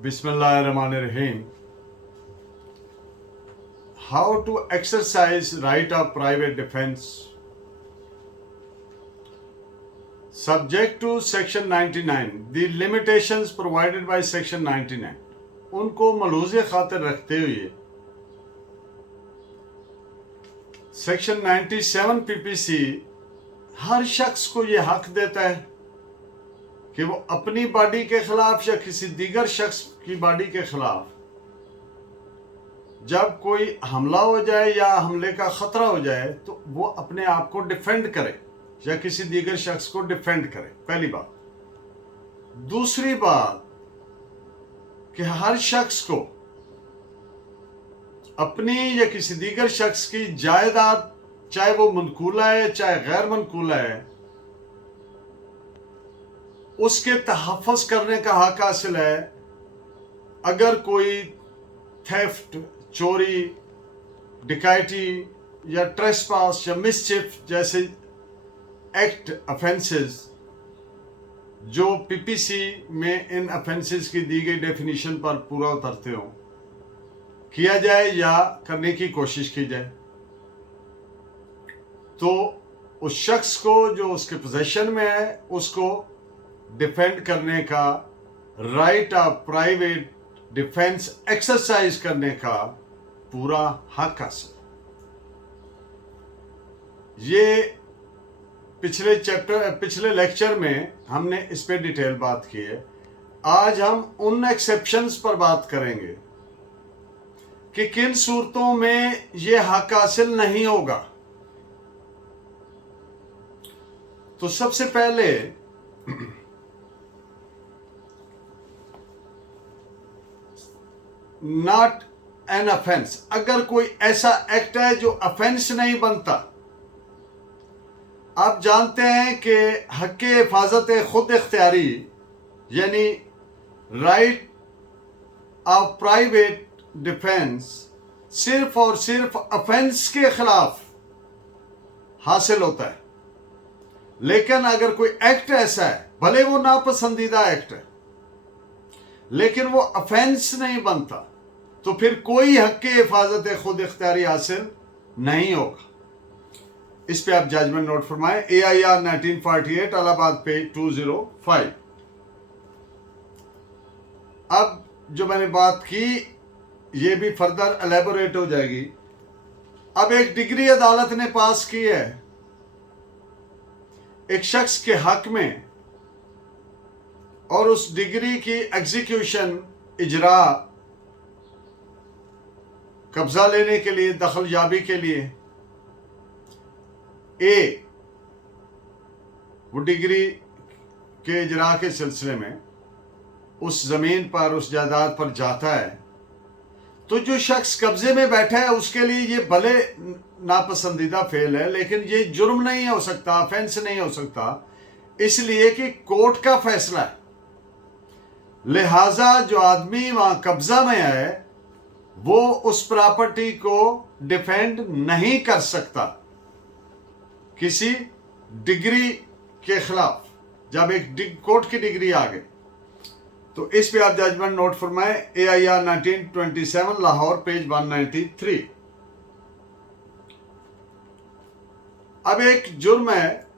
Bismillahirrahmanirrahim. How to exercise right of private defense. Subject to Section 99. The limitations provided by Section 99. उनको मलूज़े खातिर रखते हुए section 97 PPC हर शख्स को ये हक देता है कि वो अपनी बॉडी के खिलाफ या किसी दीगर शख्स की बॉडी के खिलाफ जब कोई हमला हो जाए या हमले का खतरा हो जाए तो वो अपने आप को डिफेंड करे या किसी दीगर शख्स को डिफेंड करे। पहली बात। दूसरी बात कि हर शख्स को अपनी या किसी दीगर शख्स की जायदाद, चाहे वो मनकूला है चाहे गैर मनकूला है, उसके तहफ़्फ़ुज़ करने का हक हासिल है। अगर कोई थेफ्ट, चोरी, डिकायती या ट्रेसपास या मिसचिफ जैसे एक्ट ऑफेंसेस जो पीपीसी में इन ऑफेंसेस की दी गई डेफिनेशन पर पूरा उतरते हो किया जाए या करने की कोशिश की जाए, तो उस शख्स को जो उसके पोजेशन में है उसको डिफेंड करने का, right of private defence exercise करने का पूरा हक हासिल। ये पिछले लेक्चर में हमने इस पे डिटेल बात की है। आज हम उन एक्सेप्शंस पर बात करेंगे कि किन सूरतों में ये हक हासिल नहीं होगा। तो सबसे पहले नॉट एन ऑफेंस, अगर कोई ऐसा एक्ट है जो ऑफेंस नहीं बनता। आप जानते हैं कि हक़ हिफाजत खुद इख्तियारी यानी राइट ऑफ प्राइवेट डिफेंस सिर्फ और सिर्फ ऑफेंस के खिलाफ हासिल होता है। लेकिन अगर कोई एक्ट ऐसा है, भले वो नापसंदीदा एक्ट है, लेकिन वो ऑफेंस नहीं बनता, तो फिर कोई हक़ हिफाजत खुद इख्तियारी हासिल नहीं होगा। इस पे आप जजमेंट नोट फरमाएं। AIR 1948 Allahabad page 205। अब जो मैंने बात की ये भी फर्दर एलेबोरेट हो जाएगी। अब एक डिग्री अदालत ने पास की है एक शख्स के हक में, और उस डिग्री की एग्जीक्यूशन, इजरा, कब्जा लेने के लिए, दखलयाबी के लिए वो डिग्री के इजरा के सिलसिले में उस जमीन पर, उस जायदाद पर जाता है, तो जो शख्स कब्जे में बैठा है उसके लिए ये भले नापसंदीदा फेल है, लेकिन ये जुर्म नहीं हो सकता, ऑफेंस नहीं हो सकता, इसलिए कि कोर्ट का फैसला है। लिहाजा जो आदमी वहां कब्जा में है वो उस प्रॉपर्टी को डिफेंड नहीं कर सकता किसी डिग्री के खिलाफ। जब एक कोर्ट की डिग्री आ गई तो इस पे आप जजमेंट नोट फरमाएं। AIR 1927 Lahore page 193। अब एक जुर्म है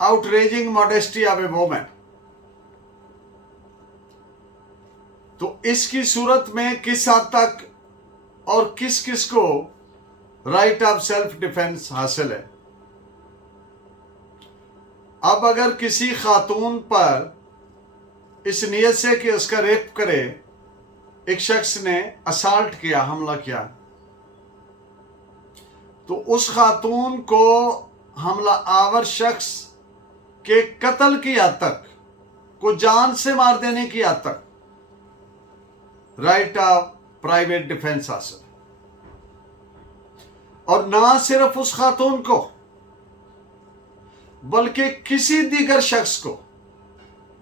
outraging modesty of a woman. तो इसकी सूरत में किस हद तक और किस किस को राइट ऑफ सेल्फ डिफेंस हासिल है। अब अगर किसी खातून पर इस नियत से कि उसका रेप करे एक शख्स ने असाल्ट किया, हमला किया, तो उस खातून को हमला आवर शख्स के कत्ल की हद तक, को जान से मार देने की हद तक राइट ऑफ प्राइवेट डिफेंस हासिल। और ना सिर्फ उस खातून को बल्कि किसी दीगर शख्स को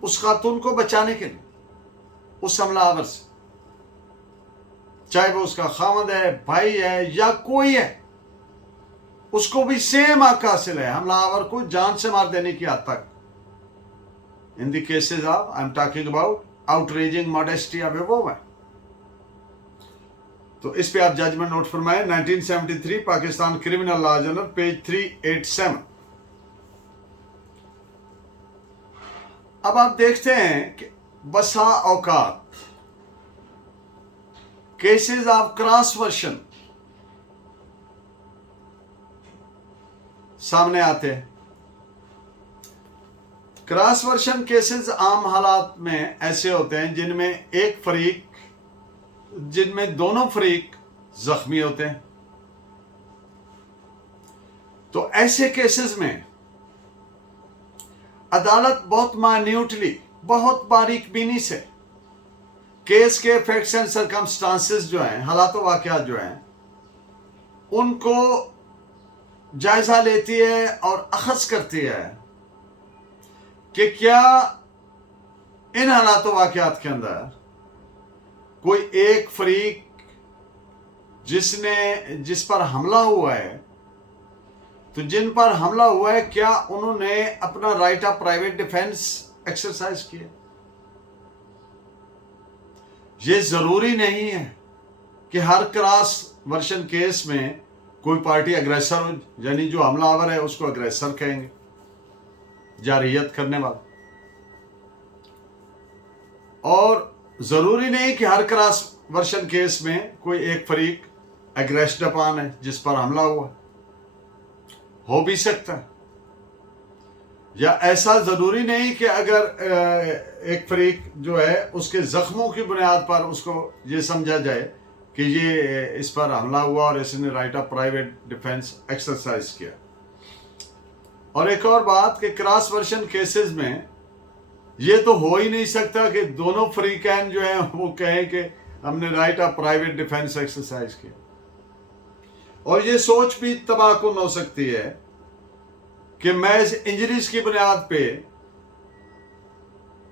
उस खातून को बचाने के लिए उस हमलावर से, चाहे वो उसका खामद है, भाई है या कोई है, उसको भी सेम हक हासिल है हमलावर को जान से मार देने की हद तक। in the cases of, I'm talking about outraging modesty of a woman. तो इस पे आप जजमेंट नोट फरमाए 1973 Pakistan criminal law journal page 387। अब आप देखते हैं कि बसा औकात केसेस ऑफ क्रॉस वर्शन सामने आते हैं। क्रॉस वर्शन केसेस आम हालात में ऐसे होते हैं जिनमें दोनों फरीक जख्मी होते हैं। तो ऐसे केसेस में अदालत बहुत माइन्यूटली, बहुत बारीक बीनी से केस के फैक्ट्स एंड सर्कमस्टांसेस जो हैं, हालात वाकयात जो हैं, उनको जायजा लेती है और अखज़ करती है कि क्या इन हालात वाकयात के अंदर कोई एक फरीक जिस पर हमला हुआ है, तो जिन पर हमला हुआ है क्या उन्होंने अपना right of private defence exercise किया। ये जरूरी नहीं है कि हर क्रॉस वर्शन केस में कोई पार्टी अग्रेसर हो, यानी जो हमलावर है उसको अग्रेसर कहेंगे, जारियत करने वाला। और जरूरी नहीं कि हर क्रॉस वर्शन केस में कोई एक फरीक एग्रेस्ड अपान है जिस पर हमला हुआ, हो भी सकता है। या ऐसा जरूरी नहीं कि अगर एक फरीक जो है उसके जख्मों की बुनियाद पर उसको ये समझा जाए कि ये इस पर हमला हुआ और इसने right of private defence exercise किया। और एक और बात कि क्रॉस वर्शन केसेस में ये तो हो ही नहीं सकता कि दोनों फरीकैन जो हैं वो कहें कि हमने right of private defence exercise किया। और ये सोच भी तबाहकुन हो सकती है कि महज इंजरीज की बुनियाद पे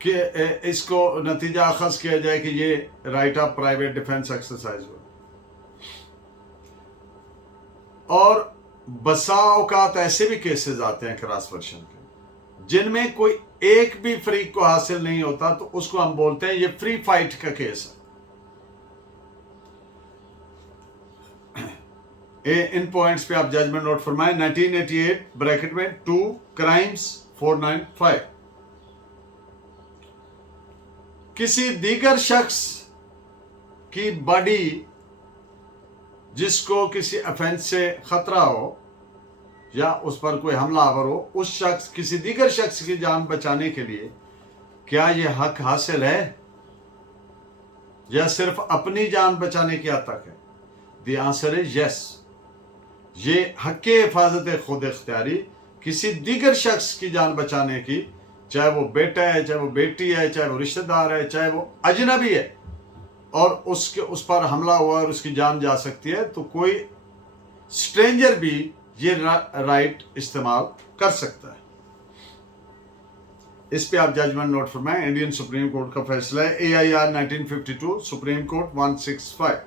कि इसको नतीजा अखज़ किया जाए कि ये right of private defence exercise हुआ। और बसा औकात ऐसे भी केसेस आते हैं क्रॉस वर्शन के जिनमें कोई एक भी फरीक को हासिल नहीं होता, तो उसको हम बोलते हैं ये फ्री फाइट का केस है। इन पॉइंट्स पे आप जजमेंट नोट फरमाएं 1988 ब्रैकेट में 2 क्राइम्स 495। किसी दीगर शख्स की बॉडी जिसको किसी ऑफेंस से खतरा हो या उस पर कोई हमलावर हो, उस शख्स किसी दीगर शख्स की जान बचाने के लिए क्या यह हक हासिल है या सिर्फ अपनी जान बचाने की हद तक है? The answer is yes. ये हक हिफाजत खुद इख्तियारी किसी दीगर शख्स की जान बचाने की, चाहे वो बेटा है, चाहे वो बेटी है, चाहे वो रिश्तेदार है, चाहे वो अजनबी है, और उस पर हमला हुआ और उसकी जान जा सकती है, तो कोई स्ट्रेंजर भी ये राइट इस्तेमाल कर सकता है। इस पे आप जजमेंट नोट फरमाएं। इंडियन सुप्रीम कोर्ट का फैसला है AIR 1952 Supreme Court 165।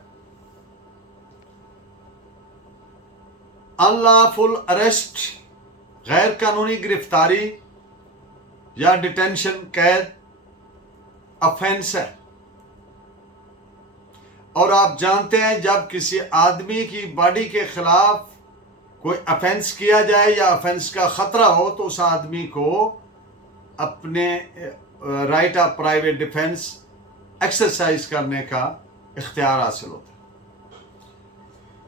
Unlawful arrest गैर कानूनी गिरफ्तारी या डिटेंशन कैद ऑफेंस है। और आप जानते हैं जब किसी आदमी की बॉडी के खिलाफ कोई ऑफेंस किया जाए या ऑफेंस का खतरा हो, तो उस आदमी को अपने right of private defence exercise करने का इख्तियार हासिल होता है।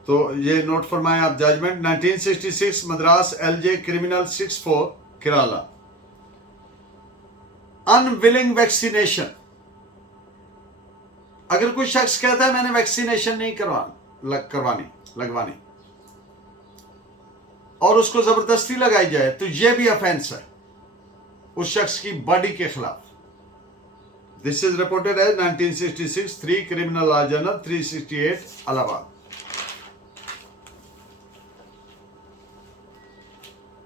तो ये नोट फरमाएं आप judgment 1966 Madras LJ criminal 64 Kerala. Unwilling vaccination. अगर कोई शख्स कहता है मैंने वैक्सीनेशन नहीं लगवानी और उसको जबरदस्ती लगाई जाए, तो यह भी ऑफेंस है उस शख्स की बॉडी के खिलाफ। This is reported as 1966 3 criminal law journal 368 Allahabad.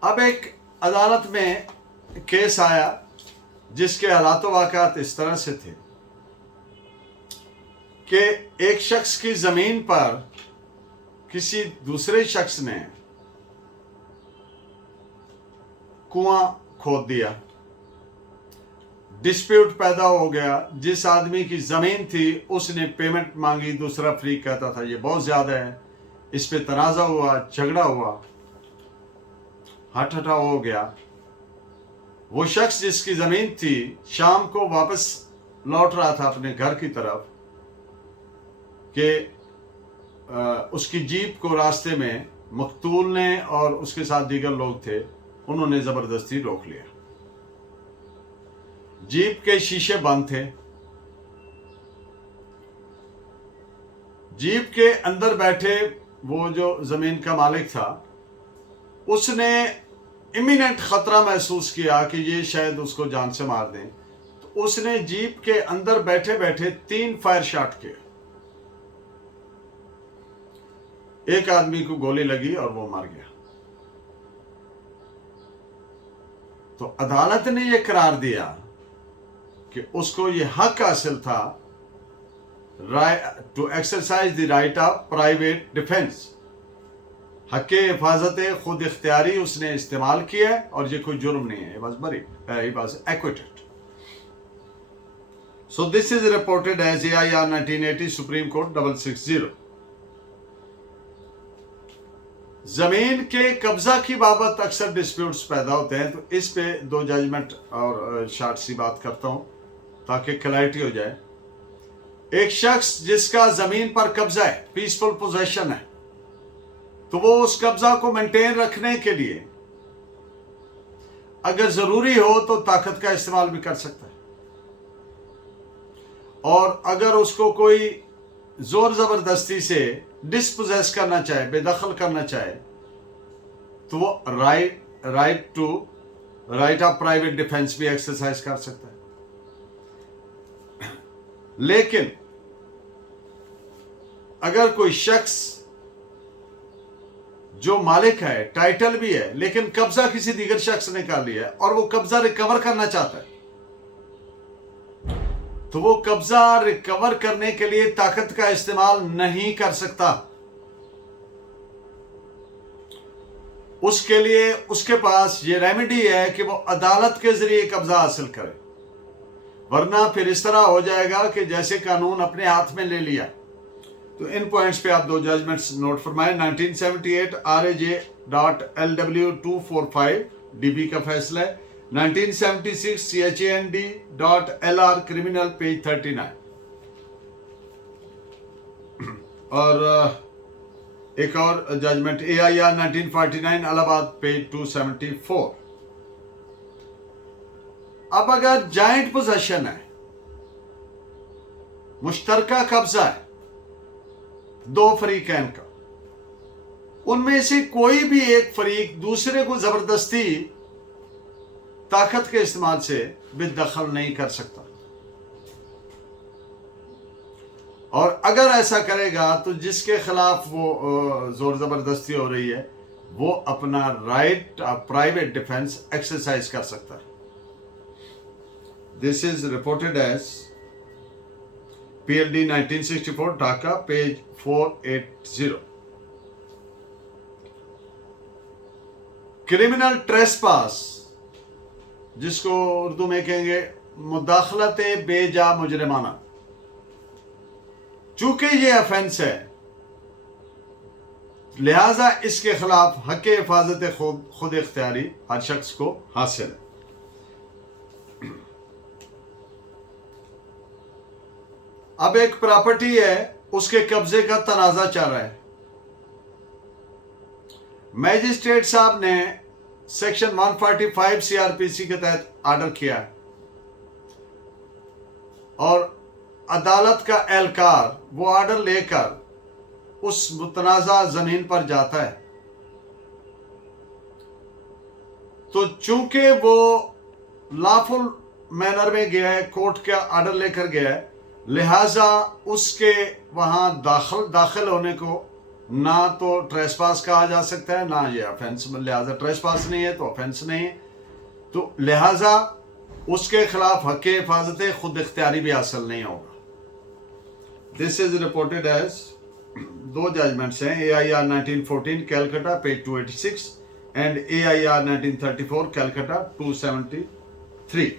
अब एक अदालत में केस आया जिसके हालात वाक़यात इस तरह से थे कि एक शख्स की जमीन पर किसी दूसरे शख्स ने कुआं खोद दिया डिस्प्यूट पैदा हो गया। जिस आदमी की ज़मीन थी उसने पेमेंट मांगी, दूसरा फ्रीक कहता था ये बहुत ज़्यादा है, इस पे तनाज़ा हुआ, झगड़ा हुआ, हट हटा हो गया। वो शख्स जिसकी ज़मीन थी शाम को वापस लौट रहा था अपने घर की तरफ कि उसकी जीप को रास्ते में मकतूल ने और उसके साथ दीगर लोग थे, उन्होंने ज़बरदस्ती रोक लिया। जीप के शीशे बंद थे। जीप के अंदर बैठे वो जो ज़मीन का मालिक था उसने इमिनेंट ख़तरा महसूस किया कि ये शायद उसको जान से मार दें, तो उसने जीप के अंदर बैठे बैठे 3 फायर शॉट किए। एक आदमी को गोली लगी और वो मर गया। तो अदालत ने यह करार दिया कि उसको ये हक हासिल था to exercise the right of private defence. हक़ हिफाजत खुद इख्तियारी उसने इस्तेमाल किया और ये कोई जुर्म नहीं है। he was acquitted. So this is reported as AIR 1980 Supreme Court 660। जमीन के कब्जा की बाबत अक्सर डिस्प्यूट्स पैदा होते हैं, तो इस पे 2 जजमेंट और शॉर्ट सी बात करता हूं ताकि क्लैरिटी हो जाए। एक शख्स जिसका जमीन पर कब्जा है, पीसफुल पोजेशन है, तो वो उस कब्जा को मेंटेन रखने के लिए अगर जरूरी हो तो ताकत का इस्तेमाल भी कर सकता है, और अगर उसको कोई जोर जबरदस्ती से डिस्पोजेस करना चाहे, बेदखल करना चाहे, तो वो राइट ऑफ प्राइवेट डिफेंस भी एक्सरसाइज कर सकता है। लेकिन अगर कोई शख्स जो मालिक है, टाइटल भी है, लेकिन कब्जा किसी दीगर शख्स ने कर लिया है और वो कब्जा रिकवर करना चाहता है, तो वो कब्जा रिकवर करने के लिए ताकत का इस्तेमाल नहीं कर सकता। उसके लिए उसके पास ये रेमेडी है कि वो अदालत के जरिए कब्जा हासिल करे, वरना फिर इस तरह हो जाएगा कि जैसे कानून अपने हाथ में ले लिया। तो इन पॉइंट्स पे आप 2 जजमेंट्स नोट फरमाएं। 1978 RAJ.LW245 DB का फैसला है। 1976 CHAND.LR क्रिमिनल पेज 39, और एक और जजमेंट AIR 1949 इलाहाबाद पेज 274। अब अगर जॉइंट पोजेशन है, मुश्तरका कब्जा है 2 फरीकैन का, उनमें से कोई भी एक फरीक दूसरे को जबरदस्ती ताकत के इस्तेमाल से बेदखल नहीं कर सकता, और अगर ऐसा करेगा तो जिसके खिलाफ वो जोर जबरदस्ती हो रही है वो अपना right of private defence exercise कर सकता है। This is reported as PLD 1964 Dhaka page 480। Criminal trespass, जिसको उर्दू में कहेंगे मुदाखलत बेजा मुजरिमाना, चूंकि ये ऑफेंस है लिहाजा इसके खिलाफ हक़ हिफाजत खुद इख्तियारी हर शख्स को हासिल है। अब एक प्रॉपर्टी है, उसके कब्जे का तनाजा चल रहा है। मैजिस्ट्रेट साहब ने सेक्शन 145 CRPC के तहत ऑर्डर किया और अदालत का एहलकार वो ऑर्डर लेकर उस मुतनाज़ा जमीन पर जाता है। तो चूंकि वो लॉफुल मैनर में गया है, कोर्ट का ऑर्डर लेकर गया है, लिहाजा उसके वहां दाखिल होने को ना तो ट्रेसपास कहा जा सकता है, ना ये ऑफेंस, लिहाजा ट्रेसपास नहीं है तो ऑफेंस नहीं है, तो लिहाजा उसके खिलाफ हक़ हिफाजत खुद इख्तियारी भी हासिल नहीं होगा। This is reported as 2 judgments हैं, AIR 1914 Calcutta page 286 and AIR 1934 Calcutta 273।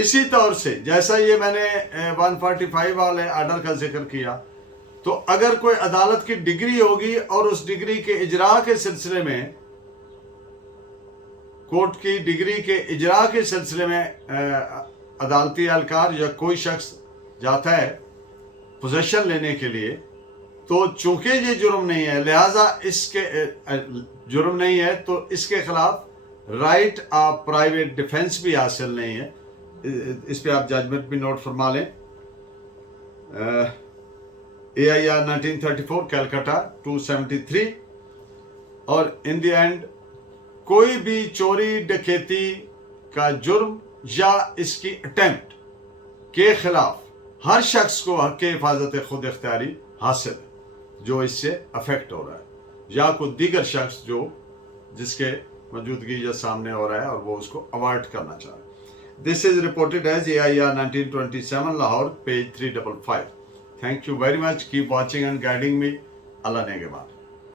इसी तौर से जैसा ये मैंने 145 वाले आर्डर का जिक्र किया, तो अगर कोई अदालत की डिग्री होगी और उस डिग्री के इजरा के सिलसिले में, कोर्ट की डिग्री के इजरा के सिलसिले में अदालती एहलकार या कोई शख्स जाता है पोजेशन लेने के लिए, तो चूंकि ये जुर्म नहीं है, लिहाजा इसके जुर्म नहीं है, तो इसके खिलाफ राइट ऑफ प्राइवेट डिफेंस भी हासिल नहीं है। इस पे आप जजमेंट भी नोट फरमा लें। AIR 1934 कैलकाटा 273। और इन द एंड कोई भी चोरी डकैती का जुर्म या इसकी अटेम्प्ट के खिलाफ हर शख्स को हक हिफाजत खुद इख्तियारी हासिल है जो इससे अफेक्ट हो रहा है, या कोई दीगर शख्स जो जिसके मौजूदगी या सामने हो रहा है और वो उसको अवॉइड करना चाह रहा है। This is reported as AIR 1927 Lahore, page 355. Thank you very much. Keep watching and guiding me. Allah Negeban.